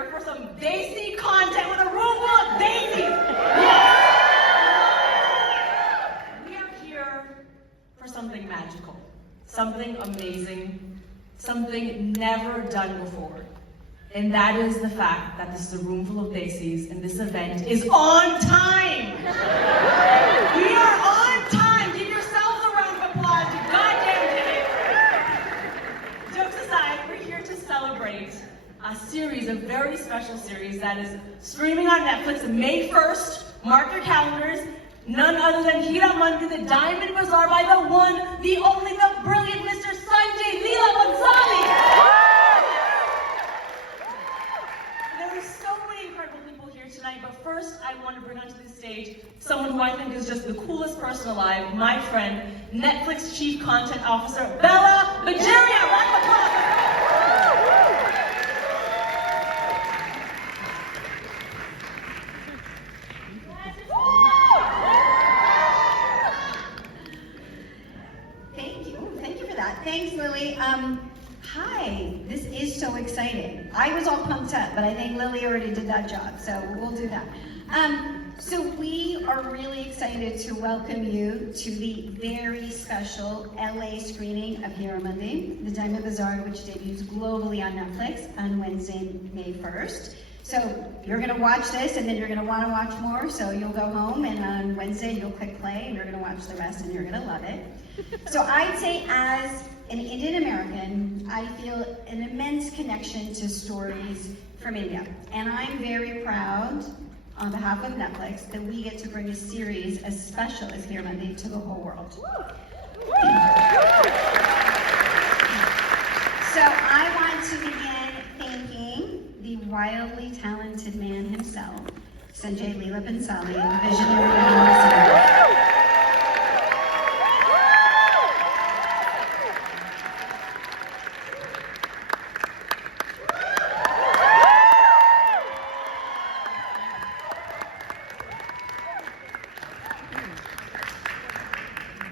here for some Desi content with a room full of Daisies. Yes! We are here for something magical, something amazing, something never done before. And that is the fact that this is a room full of Daisies and this event is on time. We are on time. Give yourselves a round of applause. You goddamn did it. Jokes aside, we're here to celebrate a series, a very special series that is streaming on Netflix May 1st. Mark your calendars. None other than Heeramandi, the Diamond Bazaar by the one, the only, the brilliant Mr. Sanjay Leela Bhansali. There are so many incredible people here tonight, but first I want to bring onto the stage someone who I think is just the coolest person alive, my friend, Netflix Chief Content Officer, Bella Bajaria. Round of applause. Thanks, Lily. Hi, this is so exciting. I was all pumped up, but I think Lily already did that job, so we'll do that. So we are really excited to welcome you to the very special LA screening of Heeramandi, the Diamond Bazaar, which debuts globally on Netflix on Wednesday, May 1st. So you're gonna watch this and then you're gonna wanna watch more, so you'll go home and on Wednesday you'll click play and you're gonna watch the rest and you're gonna love it. So I'd say as an Indian American, I feel an immense connection to stories from India. And I'm very proud, on behalf of Netflix, that we get to bring a series as special as Heeramandi to the whole world. So I want to begin thanking the wildly talented man himself, Sanjay Leela Bhansali, the visionary behind the series.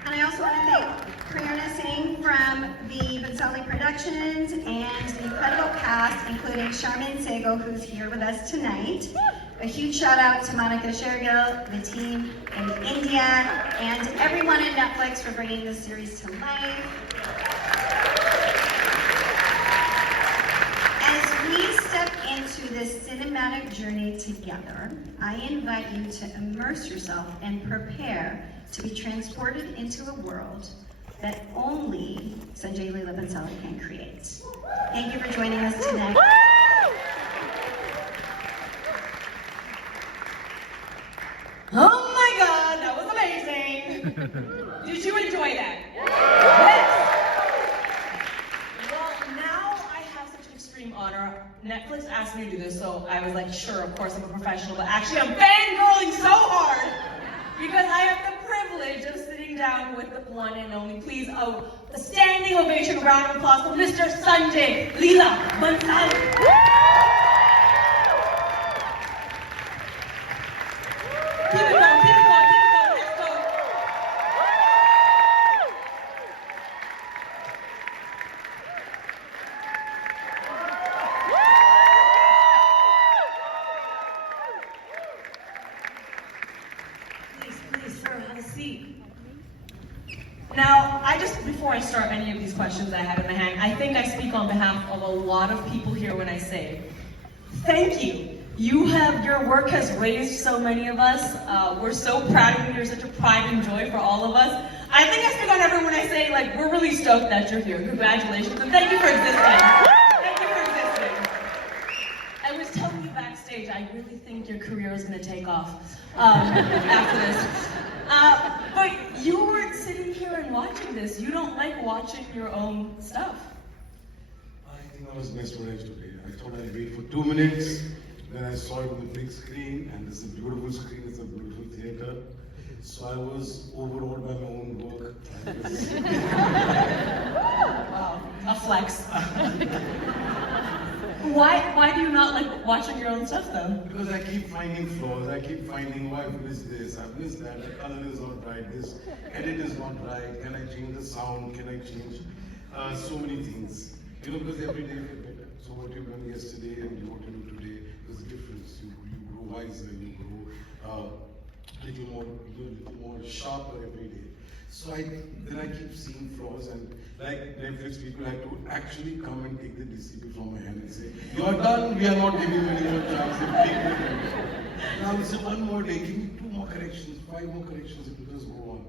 And I also want to thank Producer Singh from the Bhansali Productions and the incredible cast, including Sharmin Sehgal, who's here with us tonight. A huge shout out to Monica Shergill, the team in India, and everyone at Netflix for bringing this series to life. As we step into this cinematic journey together, I invite you to immerse yourself and prepare to be transported into a world that only Sanjay Leela Bhansali can create. Thank you for joining us tonight. Oh my God, that was amazing. Did you enjoy that? Yes. Well, now I have such an extreme honor. Netflix asked me to do this, so I was like, sure, of course I'm a professional, but actually I'm fangirling so hard because I have the privilege of sitting down with the one and only, please, a standing ovation, round of applause for Mr. Sanjay Leela Bhansali. Keep it going, keep it going, keep it going, let's go. Please, sir, have a seat. Now, before I start any of these questions I have in my hand, I think I speak on behalf of a lot of people here when I say, thank you. Your work has raised so many of us. We're so proud of you. You're such a pride and joy for all of us. I think I speak on everyone when I say, like, we're really stoked that you're here. Congratulations, and thank you for existing. Thank you for existing. I was telling you backstage, I really think your career is going to take off after this. But you weren't sitting here and watching this. You don't like watching your own stuff. I think I was mesmerized today. I thought I'd wait for 2 minutes. Then I saw it on the big screen, and it's a beautiful screen, it's a beautiful theater. So I was overawed by my own work. Wow, a flex. Why do you not like watching your own stuff though? Because I keep finding flaws, I keep finding, oh, I've missed this, I've missed that, the color is not right, this edit is not right, can I change the sound, can I change so many things. You know, because every day we get better. So what you've done yesterday and what you do today, difference. You grow wiser, you grow little more sharper every day. So then I keep seeing flaws, and like Netflix people had to actually come and take the DCP from my hand and say, "You are done. We are not giving you any more chance." Now so one more day, give me 2 more corrections, 5 more corrections. It will just go on.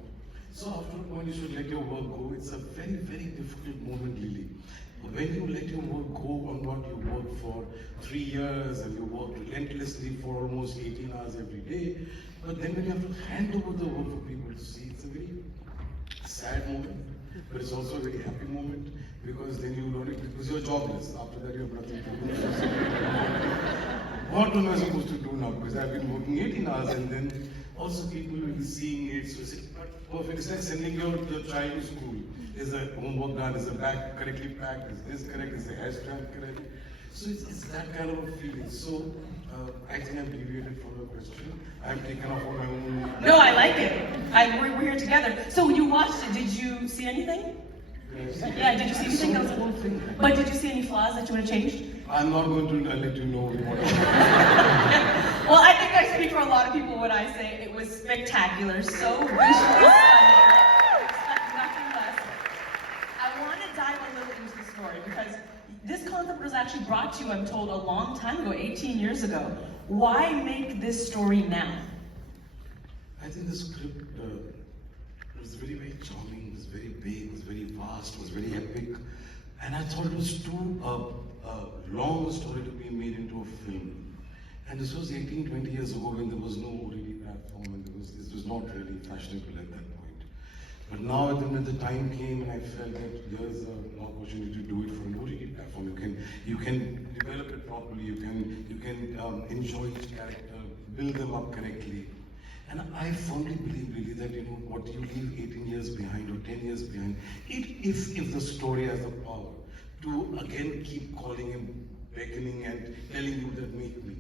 So after a point, you should let your work go. It's a very, very difficult moment, Lily. When you let your work go on what you work for 3 years and you work relentlessly for almost 18 hours every day, but then when you have to hand over the work for people to see, it's a very sad moment, but it's also a very happy moment because then you know it, because you're jobless. After that, you have nothing to do. What am I supposed to do now? Because I've been working 18 hours and then also people will be seeing it. So it's perfect. It's like sending your child to school. Is the homework done? Is the bag correctly packed? Is this correct? Is the hair strap correct? So it's that kind of a feeling. So I think I've deviated from your question. I've taken off on my own. No, I like it. We're here together. So you watched it. Did you see anything? Yes. Yeah, did you see anything else? The whole thing. But did you see any flaws that you would have changed? I'm not going to let you know what. Well, I think I speak for a lot of people when I say it was spectacular, so visually stunning. Expect nothing less. I want to dive a little into the story because this concept was actually brought to you, I'm told, a long time ago, 18 years ago. Why make this story now? I think the script was very, very charming, it was very big, it was very vast, it was very epic. And I thought it was too long a story to be made into a film. And this was 18, 20 years ago when there was no OTT platform and this was not really fashionable at that point. But now when the time came and I felt that there's an opportunity to do it for an OTT platform. You can develop it properly, you can enjoy each character, build them up correctly. And I firmly believe really that what you leave 18 years behind or 10 years behind, if the story has the power to again keep calling and beckoning and telling you that make me,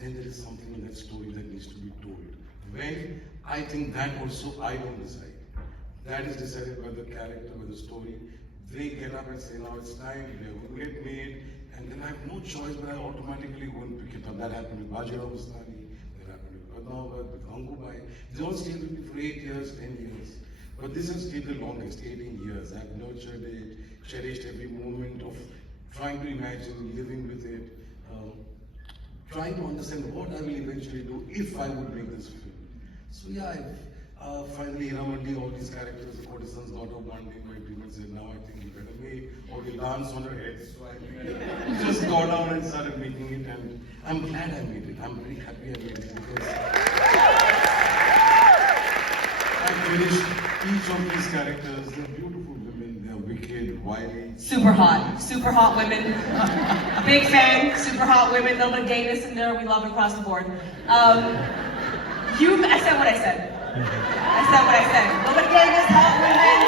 then there is something in that story that needs to be told. When I think that also I don't decide. That is decided by the character, by the story. They get up and say, now it's time, they're going to get made, and then I have no choice but I automatically go and pick it up. That happened with Bajirao Mastani, that happened with Padmavat, with Gangubai. They all stayed with me for 8 years, 10 years. But this has stayed the longest, 18 years. I've nurtured it, cherished every moment of trying to imagine, living with it, trying to understand what I will eventually do if I would make this film. So yeah, finally Heeramandi, all these characters, the courtesan's daughter, one day my people said, now I think you better make, or we'll dance on her head. So I just got down and started making it, and I'm glad I made it. I'm very happy I made it because I finished each of these characters. They're beautiful women, they're wicked, wily. Super hot women. Big fan, super hot women, a little bit of gayness in there, we love it across the board. I said what I said. I said what I said. A little bit of gayness, hot women.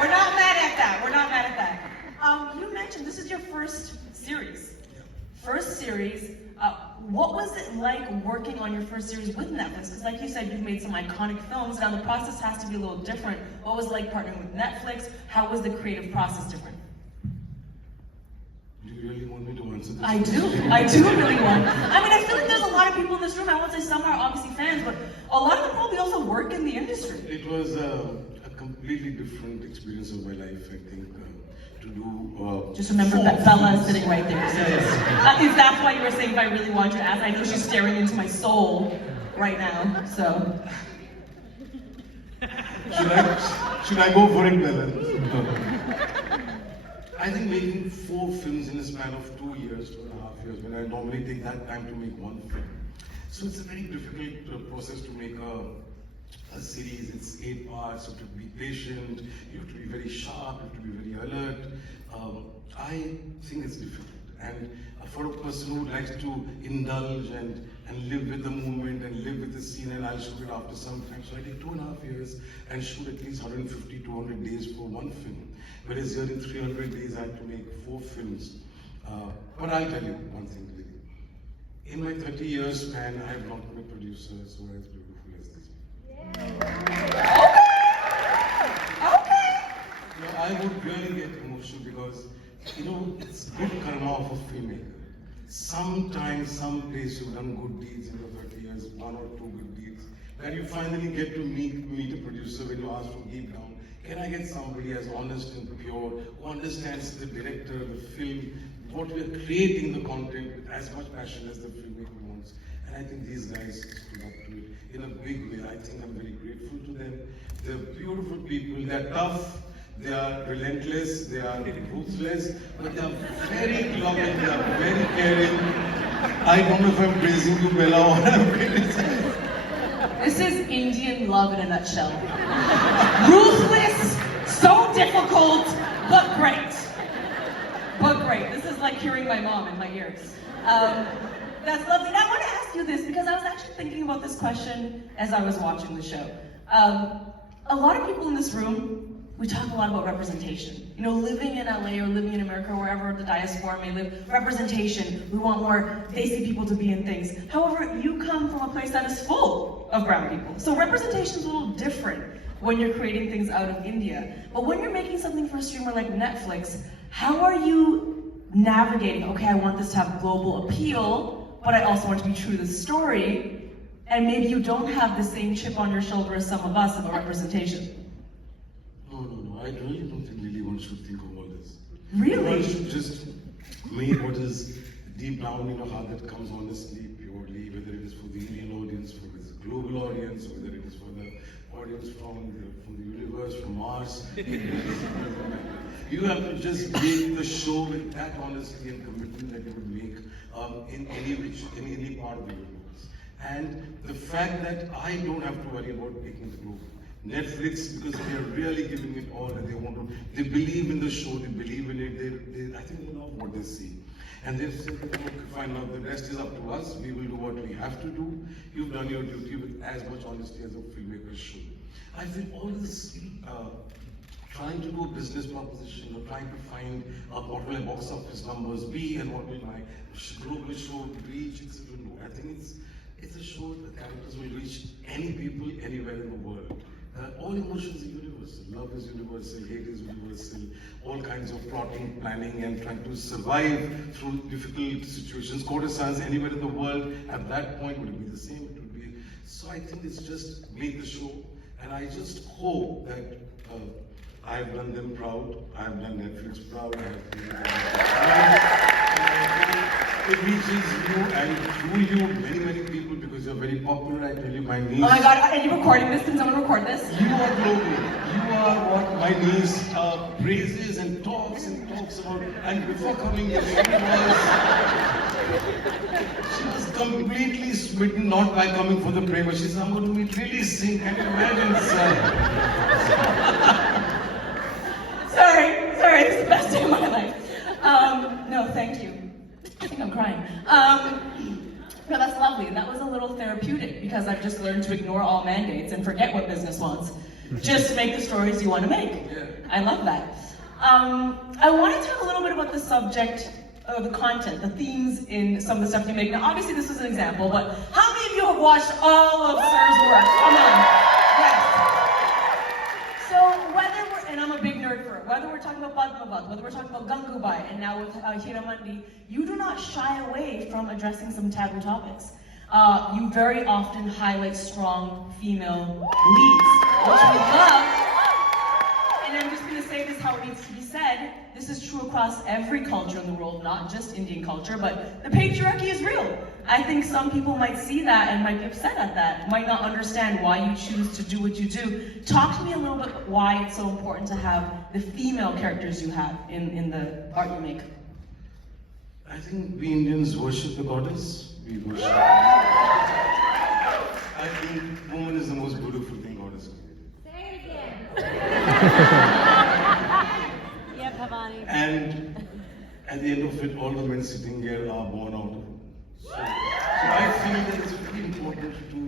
We're not mad at that, we're not mad at that. You mentioned this is your first series. First series. What was it like working on your first series with Netflix? Because like you said, you've made some iconic films. Now the process has to be a little different. What was it like partnering with Netflix? How was the creative process different? Do you really want me to answer this? I do really want. I mean, I feel like there's a lot of people in this room, I won't say some are obviously fans, but a lot of them probably also work in the industry. It was a completely different experience of my life, I think. To do just remember that Bella is sitting right there. So if that's why you were saying if I really want you to ask, I know she's staring into my soul right now. So should I go for it, Bella? I think making 4 films in a span of 2 years, 2.5 years, when I normally take that time to make one film. So it's a very difficult process to make a series. It's 8 parts, you have to be patient, you have to be very sharp, you have to be very alert. I think it's difficult. And for a person who likes to indulge and live with the moment and live with the scene, and I'll shoot it after some time. So I take 2.5 years and shoot at least 150, 200 days for one film. Whereas here in 300 days I have to make 4 films. But I'll tell you one thing, really. In my 30 years span, I have not been a producer so as beautiful as this. okay. I would really get emotional because, it's good karma of a filmmaker. sometimes, some place you've done good deeds in your 30 years, one or two good deeds, that you finally get to meet a producer when you ask for deep down, can I get somebody as honest and pure, who understands the director, the film, what we are creating, the content with as much passion as the filmmaker wants. And I think these guys stood up to it in a big way. I think I'm very grateful to them. They're beautiful people, they're tough, they are relentless, they are ruthless, but they are very loving, they are very caring. I don't know if I'm praising you, Bella, or I'm criticizing. This is Indian love in a nutshell. Ruthless, so difficult, but great. But great. This is like hearing my mom in my ears. That's lovely. Now I want to ask you this because I was actually thinking about this question as I was watching the show. A lot of people in this room, we talk a lot about representation. You know, living in LA or living in America, wherever the diaspora may live, representation. We want more Desi people to be in things. However, you come from a place that is full of brown people. So representation is a little different when you're creating things out of India. But when you're making something for a streamer like Netflix, how are you navigating, okay, I want this to have global appeal, but I also want to be true to the story, and maybe you don't have the same chip on your shoulder as some of us about representation? No, I really don't think Lily one should think of all this. Really? One should just make what is deep down, you know, how that comes honestly, purely, whether it is for the Indian audience, whether it is a global audience, or whether it is for the audience from the universe, from Mars. You have to just make the show with that honesty and commitment that you would make in any part of the universe. And the fact that I don't have to worry about making the global. Netflix, because they are really giving it all and they believe in the show, they believe in it, I think they love what they see. And they've said, okay, fine, now the rest is up to us, we will do what we have to do. You've done your duty with as much honesty as a filmmaker should. I feel all this trying to do a business proposition or trying to find what will my box office numbers be and what will my global show reach, etc. No, I think it's a show that characters will reach any people anywhere in the world. All emotions are universal. Love is universal, hate is universal, all kinds of plotting, planning, and trying to survive through difficult situations. Courtesans anywhere in the world at that point would it be the same? It would be. So I think it's just make the show, and I just hope that I've done them proud, I've done Netflix proud, it reaches you and through you many people because you're very popular. I tell you, my niece. Oh my God, are you recording this? Can someone record this? You are global. You are what my niece praises and talks about. And before coming here, she was completely smitten, not by coming for the prayer, but she said, I'm going to meet Lilly Singh. Can you imagine, sir? Sorry, this is the best day of my life. No, thank you. I think I'm crying. No, that's lovely. And that was a little therapeutic because I've just learned to ignore all mandates and forget what business wants. Just make the stories you want to make. Yeah. I love that. I want to talk a little bit about the subject, the content, the themes in some of the stuff you make. Now, obviously, this is an example, but how many of you have watched all of Sir's work? Come on. Yes. So whether we're, and I'm a big nerd for it, whether we're talking about Padmavat, whether we're talking about Gangubai, and now with Heeramandi, you do not shy away from addressing some taboo topics. You very often highlight strong female leads, which we love. And I'm just going to say this how it needs to be said. This is true across every culture in the world, not just Indian culture, but the patriarchy is real. I think some people might see that and might be upset at that, might not understand why you choose to do what you do. Talk to me a little bit about why it's so important to have the female characters you have in the art you make. I think we Indians worship the goddess. We worship. I think woman is the most beautiful thing God has created. Say it again. Yeah, Bhavani. And at the end of it, all the men sitting here are born out of women. So I feel that it's very important to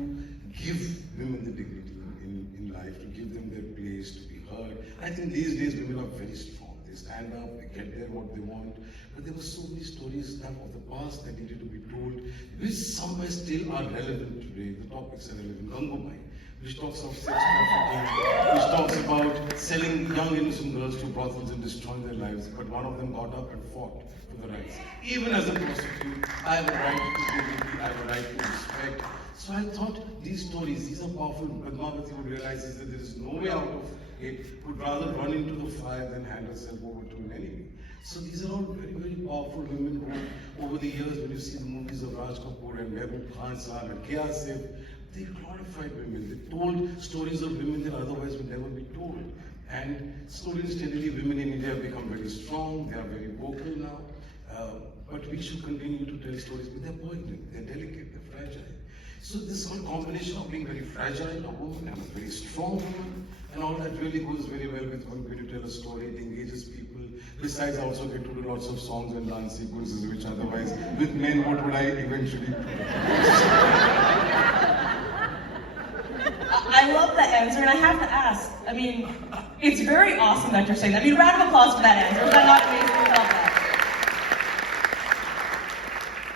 give women the dignity in life, to give them their place, to be heard. I think these days women are very strong. They stand up, they get there what they want. But there were so many stories of the past that needed to be told, which somewhere still are relevant today. The topics are relevant. Gangubai. which talks of sex trafficking, which talks about selling young innocent girls to brothels and destroying their lives. But one of them got up and fought for the rights. Even as a prostitute, I have a right to dignity, I have a right to respect. So I thought these stories, these are powerful. Padmavati would realize is that there is no way out of it, would rather run into the fire than hand herself over to an enemy. So these are all very, very powerful women who, over the years, when you see the movies of Raj Kapoor and Mehboob Khan Sahib and Kya Sif, they glorified women. They told stories of women that otherwise would never be told. And slowly and steadily, women in India have become very strong. They are very vocal now. But we should continue to tell stories, but they're poignant, they're delicate, they're fragile. So this whole combination of being very fragile, a woman, and a very strong woman, and all that really goes very well with when you tell a story, it engages people. Besides, I also get to do lots of songs and dance sequences, which otherwise, with men, what would I eventually do? I love that answer, and I have to ask, I mean, it's very awesome that you're saying that. I mean, round of applause for that answer. Was that not amazing? I love that.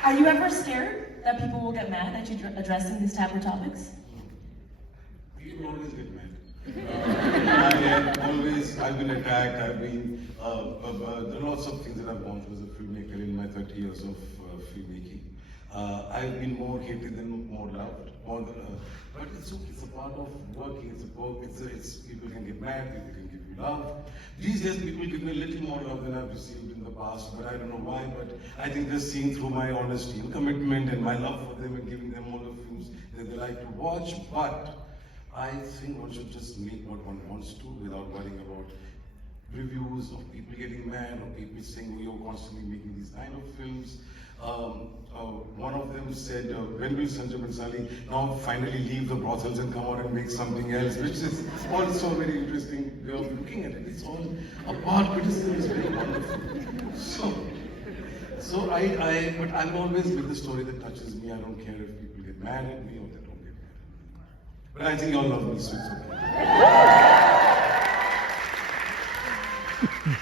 Are you ever scared that people will get mad at you addressing these taboo topics? People always get mad. I've been attacked, there are lots of things that I've gone through as a filmmaker in my 30 years of filmmaking. I've been more hated than more loved. But it's okay, it's a part of working, people can get mad, people can give you love. These days people give me a little more love than I've received in the past, but I don't know why, but I think they're seeing through my honesty and commitment and my love for them and giving them all the films that they like to watch. But I think one should just make what one wants to without worrying about reviews of people getting mad or people saying, oh, you're constantly making these kind of films. One of them said, when will Sanjay Bhansali now finally leave the brothels and come out and make something else, which is also very interesting way of looking at it. It's all a part criticism is very wonderful. But I'm always with the story that touches me. I don't care if people get mad at me or they don't get mad at me. But I think you all love me, so it's okay.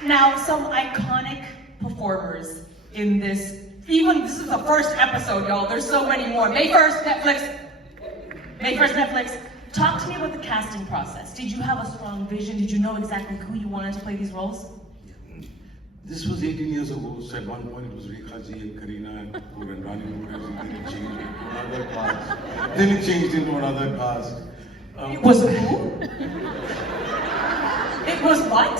Now, some iconic performers in this, even this is the first episode, y'all. There's so many more. May 1st, Netflix. May 1st, Netflix. Talk to me about the casting process. Did you have a strong vision? Did you know exactly who you wanted to play these roles? This was 18 years ago, so at one point it was Rekha ji and Kareena and Kapoor and Rani Mukherjee, then it changed into another cast. Then it changed into another cast. It was who? It was what?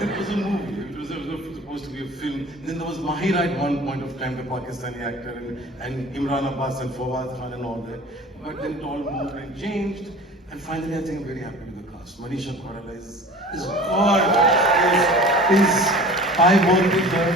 It was a movie. It was supposed to be a film. Then there was Mahira at one point of time, the Pakistani actor, and Imran Abbas and Fawad Khan and all that. But then it all moved and changed. And finally, I think I'm very happy with the cast. Manisha Koirala is God. I worked with her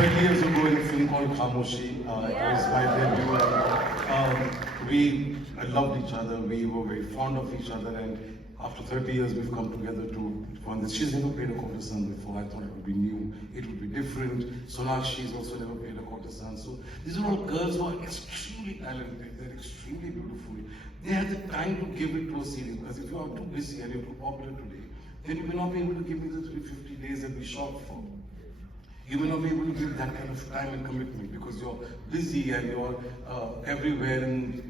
30 years ago in a film called Khamoshi. It was my debut. We loved each other. We were very fond of each other. And after 30 years, we've come together to fund this. She's never played a courtesan before. I thought it would be new. It would be different. Sonakshi has also never played a courtesan. So these are all girls who are extremely talented. They're extremely beautiful. They had the time to give it to a series. Because if you are too busy and you're too popular today, then you may not be able to give me the 350 days that we shot for. You may not be able to give that kind of time and commitment because you're busy and you're everywhere in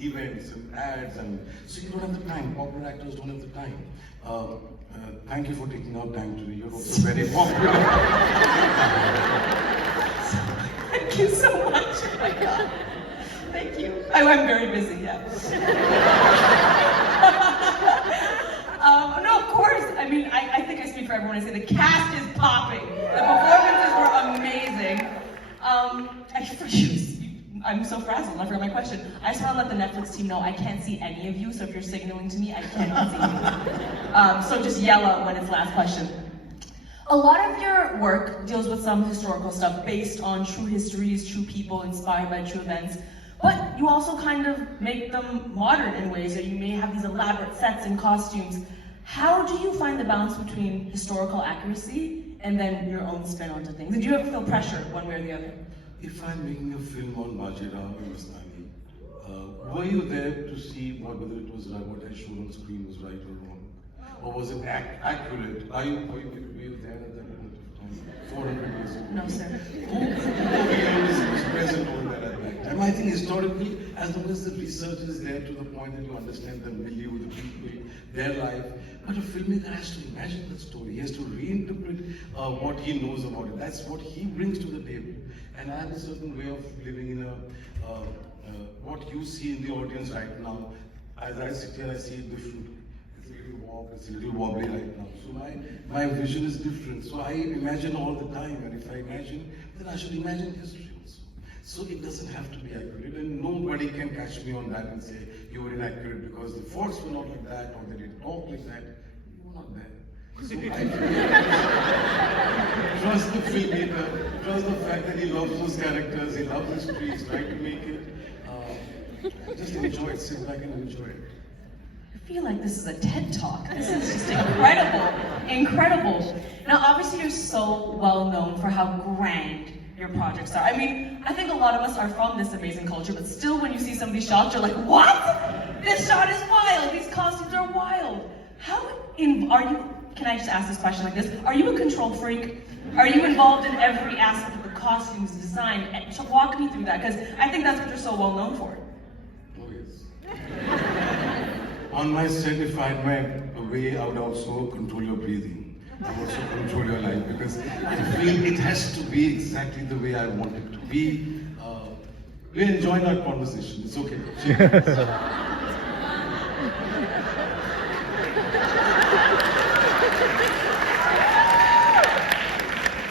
events and ads, and so you don't have the time. Popular actors don't have the time. Thank you for taking out time today. You're also very popular. Thank you so much. Oh my God. Thank you. I'm very busy, yeah. No, of course. I mean, I think I speak for everyone. I say the cast is popping. The performances were amazing. I'm so frazzled. I forgot my question. I just want to let the Netflix team know I can't see any of you. So if you're signaling to me, I cannot see you. So just yell out when it's last question. A lot of your work deals with some historical stuff based on true histories, true people, inspired by true events. But you also kind of make them modern in ways that you may have these elaborate sets and costumes. How do you find the balance between historical accuracy and then your own spin onto things? Did you ever feel pressure one way or the other? If I'm making a film on Bajirao or Mastani, were you there to see whether it was right, what I showed on screen was right or wrong? Or was it accurate? Were you there at that moment of time? 400 years ago? No, sir. Who was present over there at that time? And I think historically, as long as the research is there to the point that you understand the milieu, the people, their life, but a filmmaker has to imagine the story. He has to reinterpret what he knows about it. That's what he brings to the table. And I have a certain way of living in what you see in the audience right now. As I sit here, I see it differently. It's a little warped, it's a little wobbly right now. So my vision is different. So I imagine all the time, and if I imagine, then I should imagine history also. So it doesn't have to be accurate, and nobody can catch me on that and say you were inaccurate because the forts were not like that or they didn't talk like that. You were not there. So I trust the filmmaker, trust the fact that he loves those characters, he loves history, he's trying to make it. Just enjoy it, sit back and enjoy it. I feel like this is a TED Talk. This is just incredible, incredible. Now, obviously, you're so well known for how grand your projects are. I mean, I think a lot of us are from this amazing culture, but still, when you see some of these shots, you're like, what? This shot is wild. These costumes are wild. Are you? Can I just ask this question like this? Are you a control freak? Are you involved in every aspect of the costumes, design? And so walk me through that, because I think that's what you're so well known for. Oh yes. On my set, if I had my way, I would also control your breathing. I would also control your life, because I feel it has to be exactly the way I want it to be. We're enjoying our conversation. It's okay.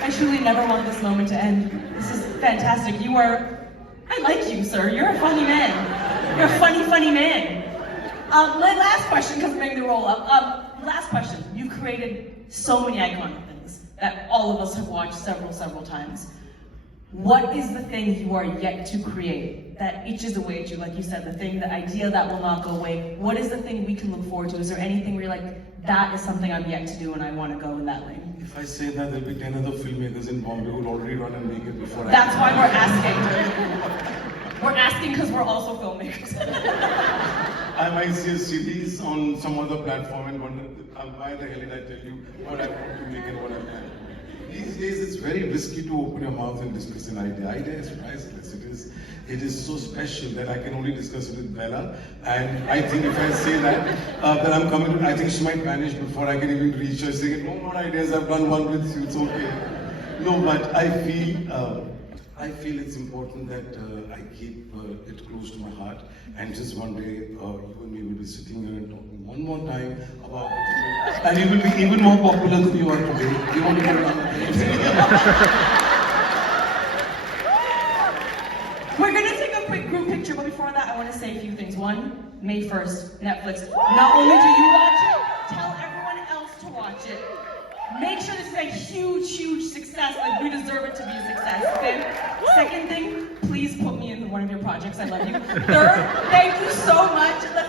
I truly never want this moment to end. This is fantastic. I like you, sir. You're a funny man. You're a funny, funny man. My last question, because I'm making the roll up. Last question. You've created so many iconic things that all of us have watched several times. What is the thing you are yet to create that itches away at you? Like you said, the idea that will not go away. What is the thing we can look forward to? Is there anything where you're like, that is something I'm yet to do and I want to go in that lane? If I say that, there'll be 10 other filmmakers in Bombay who will already run and make it before I. That's why we're asking. We're asking because we're also filmmakers. I might see a series on some other platform and wonder, why the hell did I tell you what I want to make and what I can. These days, it's very risky to open your mouth and discuss an idea. Idea is priceless. It is so special that I can only discuss it with Bella. And I think if I say that I'm coming to, I think she might vanish before I can even reach her. Saying, no more ideas, I've done one with you, it's okay. No, but I feel it's important that I keep it close to my heart. And just one day, you and me will be sitting here and talking one more time about it. And you will be even more popular than you are today. You want to go down? We're going to take a quick group picture, but before that, I want to say a few things. One, May 1st, Netflix. Not only do you watch it, tell everyone else to watch it. Make sure this is a huge success. Like, we deserve it to be a success, okay? Second thing, please put me in one of your projects. I love you. Third, thank you so much.